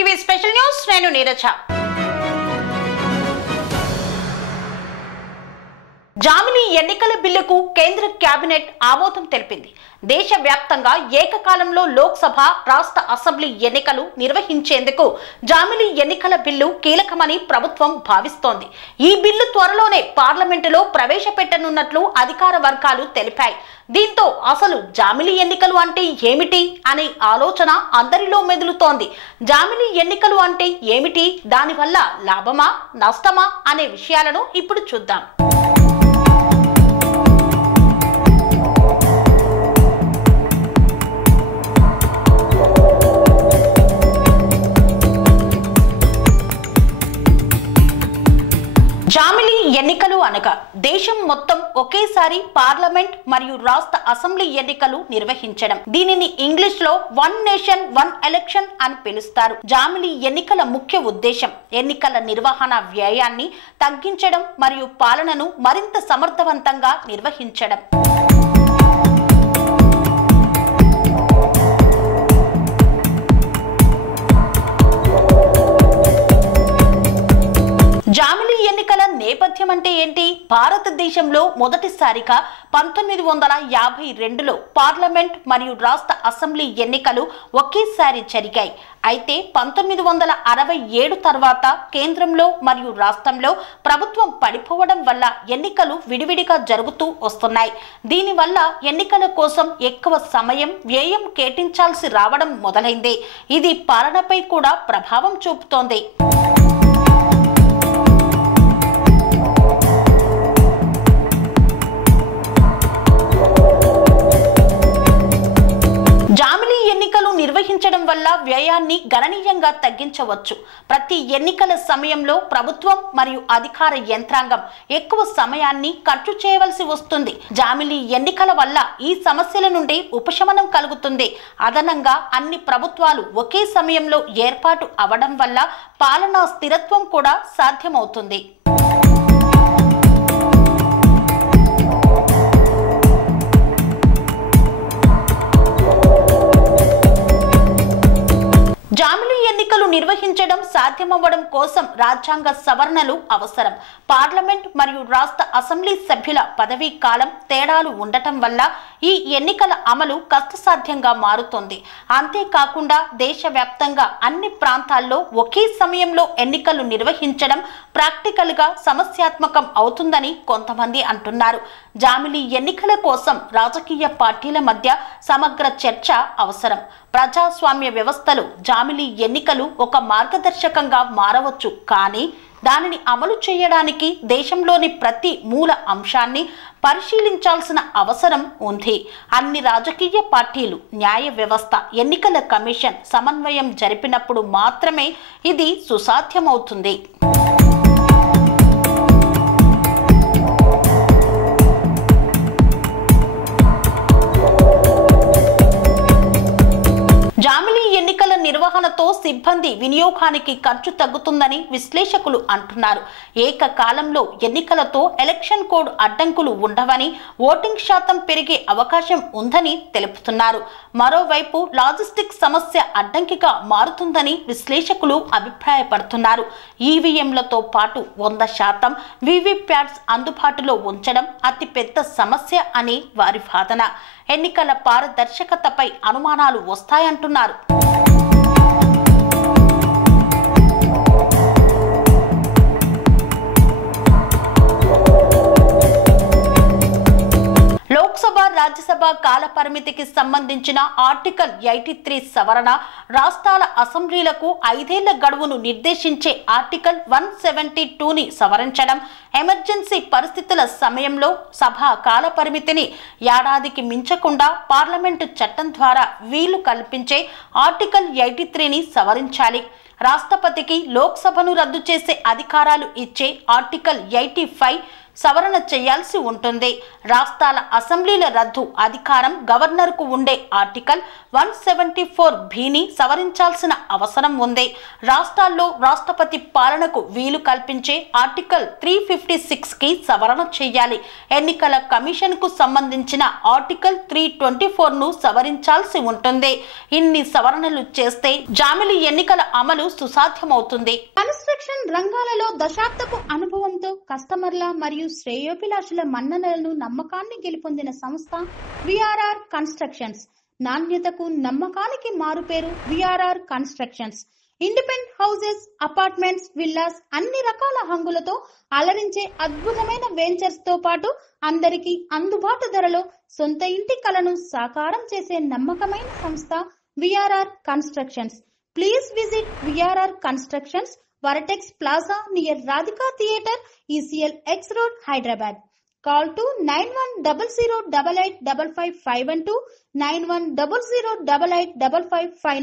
TV special news నేను నీరజ. జామిలి ఎన్నికల బిల్లుకు కేంద్ర కేబినెట్ ఆమోదం తెలిపింది. దేశవ్యాప్తంగా ఏకకాలంలో లోక్సభ, రాష్ట్ర అసెంబ్లీ ఎన్నికలు నిర్వహించేందుకు జామిలి ఎన్నికల బిల్లు కీలకమని ప్రభుత్వం భావిస్తోంది. ఈ బిల్లు త్వరలోనే పార్లమెంటులో ప్రవేశపెట్టనున్నట్లు అధికార వర్గాలు తెలిపాయి. దీంతో అసలు జామిలి ఎన్నికలు అంటే ఏమిటి అనే ఆలోచన అందరిలో మెదులుతోంది. జామిలి ఎన్నికలు అంటే ఏమిటి, దానివల్ల లాభమా నష్టమా అనే విషయాలను ఇప్పుడు చూద్దాం. జామిలి ఎన్నికలు అనగా దేశం మొత్తం ఒకేసారి పార్లమెంట్ మరియు రాష్ట్ర అసెంబ్లీ ఎన్నికలు నిర్వహించడం. దీనిని ఇంగ్లీష్ లో వన్ నేషన్ వన్ ఎలక్షన్ అని పిలుస్తారు. జామిలి ఎన్నికల ముఖ్య ఉద్దేశం ఎన్నికల నిర్వహణ వ్యయాన్ని తగ్గించడం మరియు పాలనను మరింత సమర్థవంతంగా నిర్వహించడం. జామిలి ఎన్నికల నేపథ్యం అంటే ఏంటి? భారతదేశంలో మొదటిసారిగా 1952లో పార్లమెంట్ మరియు రాష్ట్ర అసెంబ్లీ ఎన్నికలు ఒకేసారి జరిగాయి. అయితే 1967 తర్వాత కేంద్రంలో మరియు రాష్ట్రంలో ప్రభుత్వం పడిపోవడం వల్ల ఎన్నికలు విడివిడిగా జరుగుతూ వస్తున్నాయి. దీనివల్ల ఎన్నికల కోసం ఎక్కువ సమయం వ్యయం కేటాయించాల్సి రావడం మొదలైంది. ఇది పాలనపై కూడా ప్రభావం చూపుతోంది. జామిలి ఎన్నికలు నిర్వహించడం వల్ల వ్యయాన్ని గణనీయంగా తగ్గించవచ్చు. ప్రతి ఎన్నికల సమయంలో ప్రభుత్వం మరియు అధికార యంత్రాంగం ఎక్కువ సమయాన్ని ఖర్చు చేయవలసి వస్తుంది. జామిలి ఎన్నికల వల్ల ఈ సమస్యల నుండి ఉపశమనం కలుగుతుంది. అదనంగా అన్ని ప్రభుత్వాలు ఒకే సమయంలో ఏర్పాటు అవడం వల్ల పాలనా స్థిరత్వం కూడా సాధ్యమవుతుంది. జామిలి ఎన్నికలు నిర్వహించడం సాధ్యమవ్వడం కోసం రాజ్యాంగ సవరణలు అవసరం. పార్లమెంట్ మరియు రాష్ట్ర అసెంబ్లీ సభ్యుల పదవీ కాలం తేడాలు ఉండటం వల్ల ఈ ఎన్నికల అమలు కష్టసాధ్యంగా మారుతోంది. అంతేకాకుండా దేశవ్యాప్తంగా అన్ని ప్రాంతాల్లో ఒకే సమయంలో ఎన్నికలు నిర్వహించడం ప్రాక్టికల్ గా సమస్యాత్మకం అవుతుందని కొంతమంది అంటున్నారు. జామిలి ఎన్నికల కోసం రాజకీయ పార్టీల మధ్య సమగ్ర చర్చ అవసరం. ప్రజాస్వామ్య వ్యవస్థలో జామిలి ఎన్నికలు ఒక మార్గదర్శకంగా మారవచ్చు, కానీ దానిని అమలు చేయడానికి దేశంలోని ప్రతి మూల అంశాన్ని పరిశీలించాల్సిన అవసరం ఉంది. అన్ని రాజకీయ పార్టీలు, న్యాయ వ్యవస్థ, ఎన్నికల కమిషన్ సమన్వయం జరిపినప్పుడు మాత్రమే ఇది సుసాధ్యమవుతుంది. జామిలి ఎన్నికల నిర్వహణతో సిబ్బంది వినియోగానికి ఖర్చు తగ్గుతుందని విశ్లేషకులు అంటున్నారు. ఏకకాలంలో ఎన్నికలతో ఎలక్షన్ కోడ్ అడ్డంకులు ఉండవని, ఓటింగ్ శాతం పెరిగే అవకాశం ఉందని తెలుపుతున్నారు. మరోవైపు లాజిస్టిక్ సమస్య అడ్డంకిగా మారుతుందని విశ్లేషకులు అభిప్రాయపడుతున్నారు. ఈవీఎంలతో పాటు 100% వీవీప్యాట్స్ అందుబాటులో ఉంచడం అతిపెద్ద సమస్య అని వారి వాదన. ఎన్నికల పారదర్శకతపై అనుమానాలు వస్తాయంటున్నారు. లోక్సభ, రాజ్యసభ కాల పరిమితికి సంబంధించిన ఆర్టికల్ 83 సవరణ, రాష్ట్రాల అసెంబ్లీలకు 5 ఏళ్ల గడువును నిర్దేశించే ఆర్టికల్ 172ని సవరించడం, ఎమర్జెన్సీ పరిస్థితుల సమయంలో సభ కాల పరిమితిని ఏడాదికి మించకుండా పార్లమెంటు చట్టం ద్వారా వీలు కల్పించే ఆర్టికల్ 83ని సవరించాలి. రాష్ట్రపతికి లోక్సభను రద్దు చేసే అధికారాలు ఇచ్చే ఆర్టికల్ 85 సవరణ చేయాల్సి ఉంటుంది. రాష్ట్రాల అసెంబ్లీల రద్దు అధికారం గవర్నర్కు ఉండే ఆర్టికల్ 174(b)ని సవరించాల్సిన అవసరం ఉంది. రాష్ట్రాల్లో రాష్ట్రపతి పాలనకు వీలు కల్పించే ఆర్టికల్ 356కి సవరణ చేయాలి. ఎన్నికల కమిషన్కు సంబంధించిన ఆర్టికల్ 324ను సవరించాల్సి ఉంటుంది. ఇన్ని సవరణలు చేస్తే జామిలి ఎన్నికల అమలు సుసాధ్యమవుతుంది. కన్స్ట్రక్షన్ రంగాలలో దశాబ్దపు అనుభవంతో కస్టమర్ల మరియు శ్రేయోభిలాషుల మన్ననలను నమ్మకాన్ని గెలుపొందిన సంస్థ విఆర్ఆర్ కన్స్ట్రక్షన్స్. నాణ్యతకు నమ్మకానికి మారుపేరు VRR constructions. Independent houses, apartments, villas అన్ని రకాల హంగులతో అలరించే అద్భుతమైన వెంచర్స్ తో పాటు అందరికీ అందుబాటు ధరలో సొంత ఇంటి కలను సాకారం చేసే నమ్మకమైన సంస్థ VRR constructions. Please visit VRR Constructions, Varatex Plaza near Radhika Theatre, ECL X Road, Hyderabad. Call to 9100885551 9100885559.